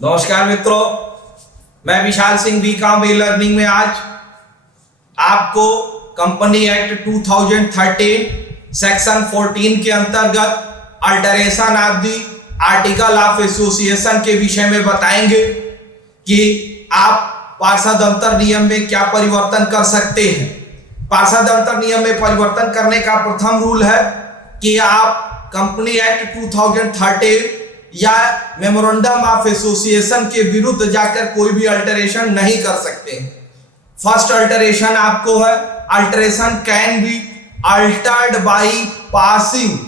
नमस्कार मित्रों, मैं Vishal Singh BCom e learning में आज आपको कंपनी एक्ट 2013 सेक्शन 14 के अंतर्गत alteration of the article of association के विषय में बताएंगे कि आप पार्षद अंतर नियम में क्या परिवर्तन कर सकते हैं। पार्षद अंतर नियम में परिवर्तन करने का प्रथम रूल है कि आप कंपनी एक्ट 2013 या मेमोरेंडम ऑफ एसोसिएशन के विरुद्ध जाकर कोई भी अल्टरेशन नहीं कर सकते हैं। फर्स्ट अल्टरेशन आपको है, alteration can be altered by passing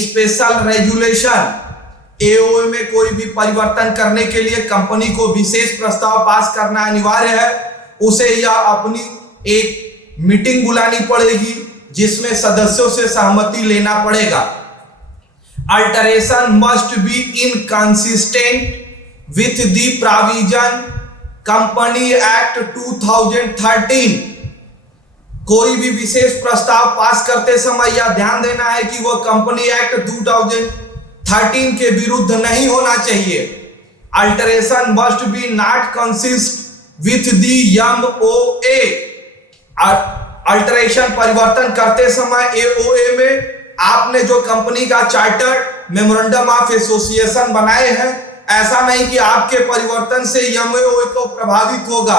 special resolution. AOA में कोई भी परिवर्तन करने के लिए कंपनी को विशेष प्रस्ताव पास करना अनिवार्य है। उसे या अपनी एक मीटिंग बुलानी पड़ेगी जिसमें सदस्यों से सहमति लेना पड़ेगा। Alteration must be inconsistent with the provision Company Act 2013। कोई भी विशेष प्रस्ताव पास करते समय यह ध्यान देना है कि वह कंपनी एक्ट 2013 के विरुद्ध नहीं होना चाहिए। Alteration must be not consist with the MOA। Alteration परिवर्तन करते समय एओए में आपने जो कंपनी का चार्टर्ड मेमोरेंडम ऑफ एसोसिएशन बनाए हैं, ऐसा नहीं कि आपके परिवर्तन से एमओए को प्रभावित होगा।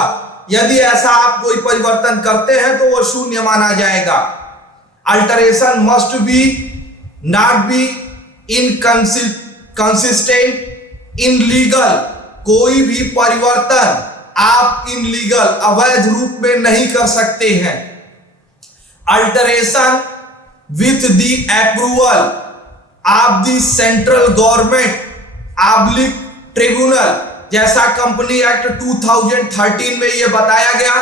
यदि ऐसा आप कोई परिवर्तन करते हैं तो वो शून्य माना जाएगा। Alteration must be not be inconsistent in legal. कोई भी परिवर्तन आप इनलीगल अवैध रूप में नहीं कर सकते हैं। Alteration with the approval of the central government oblique tribunal, जैसा कंपनी एक्ट 2013 में यह बताया गया,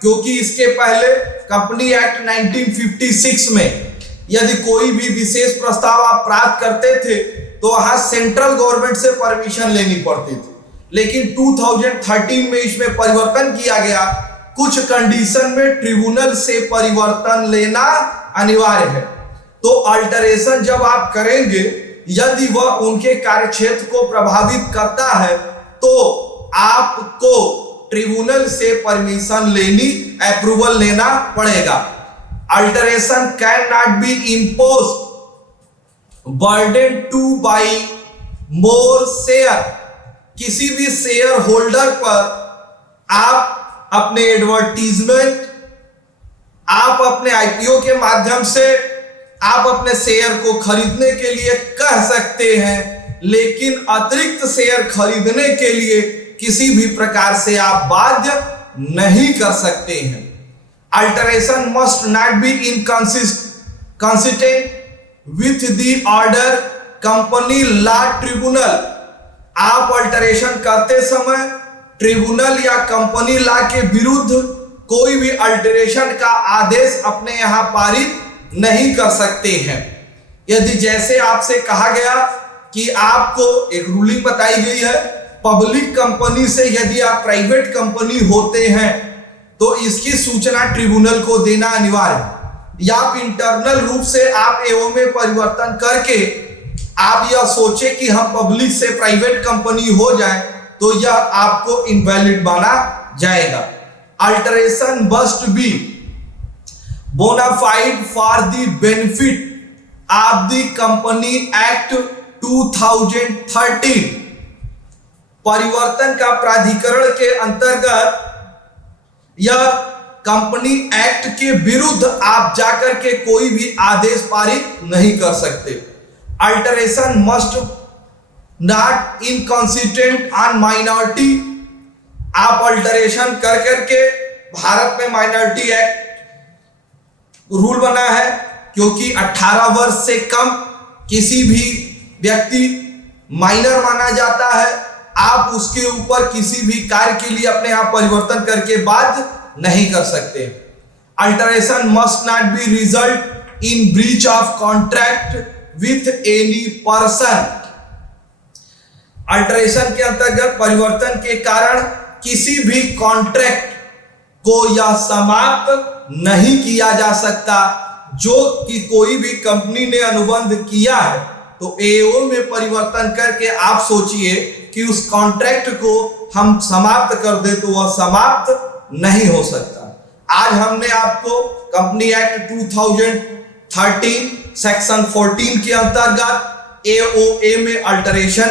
क्योंकि इसके पहले कंपनी एक्ट 1956 में यदि कोई भी विशेष प्रस्ताव आप प्राप्त करते थे तो वहां सेंट्रल गवर्नमेंट से परमिशन लेनी पड़ती थी, लेकिन 2013 में इसमें परिवर्तन किया गया। कुछ कंडीशन में ट्रिब्यूनल से परिवर्तन लेना अनिवार्य है। तो अल्टरेशन जब आप करेंगे, यदि वह उनके कार्यक्षेत्र को प्रभावित करता है तो आपको ट्रिब्यूनल से परमिशन लेनी, अप्रूवल लेना पड़ेगा। Alteration can not be imposed burden to buy more share. किसी भी शेयर होल्डर पर आप अपने एडवर्टीजमेंट, आप अपने आईपीओ के माध्यम से आप अपने शेयर को खरीदने के लिए कह सकते हैं, लेकिन अतिरिक्त शेयर खरीदने के लिए किसी भी प्रकार से आप बाध्य नहीं कर सकते हैं। Alteration must not be inconsistent with the order company law tribunal. आप अल्टरेशन करते समय ट्रिब्यूनल या कंपनी लॉ के विरुद्ध कोई भी अल्टरेशन का आदेश अपने यहां पारित नहीं कर सकते हैं। यदि जैसे आपसे कहा गया कि आपको एक रूलिंग बताई गई है, पब्लिक कंपनी से यदि आप प्राइवेट कंपनी होते हैं तो इसकी सूचना ट्रिब्यूनल को देना अनिवार्य है। या इंटरनल रूप से आप एओ में परिवर्तन करके आप यह सोचे कि हम पब्लिक से प्राइवेट कंपनी हो जाए तो यह आपको इनवैलिड माना जाएगा। Alteration must be bona fide for the benefit of the Company Act 2013। परिवर्तन का प्राधिकरण के अंतर्गत यह कंपनी एक्ट के विरुद्ध आप जाकर के कोई भी आदेश पारित नहीं कर सकते। Alteration must not inconsistent on minority. आप अल्टरेशन कर करके, भारत में माइनॉरिटी एक्ट रूल बना है क्योंकि 18 वर्ष से कम किसी भी व्यक्ति माइनर माना जाता है। आप उसके ऊपर किसी भी कार्य के लिए अपने यहां परिवर्तन करके बाध्य नहीं कर सकते। Alteration must not be result in breach of contract with any person. Alteration के अंतर्गत परिवर्तन के कारण किसी भी कॉन्ट्रैक्ट को यह समाप्त नहीं किया जा सकता जो कि कोई भी कंपनी ने अनुबंध किया है। तो एओ में परिवर्तन करके आप सोचिए कि उस कॉन्ट्रैक्ट को हम समाप्त कर दे तो वह समाप्त नहीं हो सकता। आज हमने आपको कंपनी एक्ट 2013 सेक्शन 14 के अंतर्गत एओए में अल्टरेशन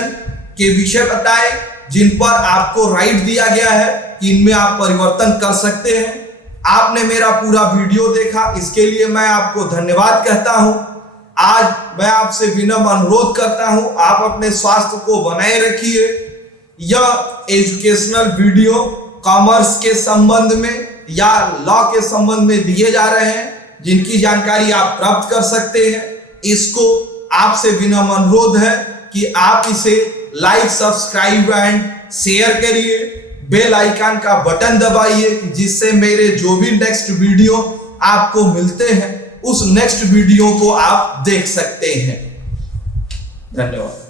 के विषय बताए, जिन पर आपको राइट दिया गया है कि इनमें आप परिवर्तन कर सकते हैं। आपने मेरा पूरा वीडियो देखा, इसके लिए मैं आपको धन्यवाद कहता हूं। आज मैं आपसे विनम्र अनुरोध करता हूं, आप अपने स्वास्थ्य को बनाए रखिए। यह एजुकेशनल वीडियो कॉमर्स के संबंध में या लॉ के संबंध में दिए जा रहे हैं, जिनकी जानकारी आप प्राप्त कर सकते हैं। इसको आपसे विनम्र अनुरोध है कि आप इसे लाइक, सब्सक्राइब एंड शेयर करिए। बेल आइकन का बटन दबाइए, जिससे मेरे जो भी नेक्स्ट वीडियो आपको मिलते हैं उस नेक्स्ट वीडियो को आप देख सकते हैं। धन्यवाद।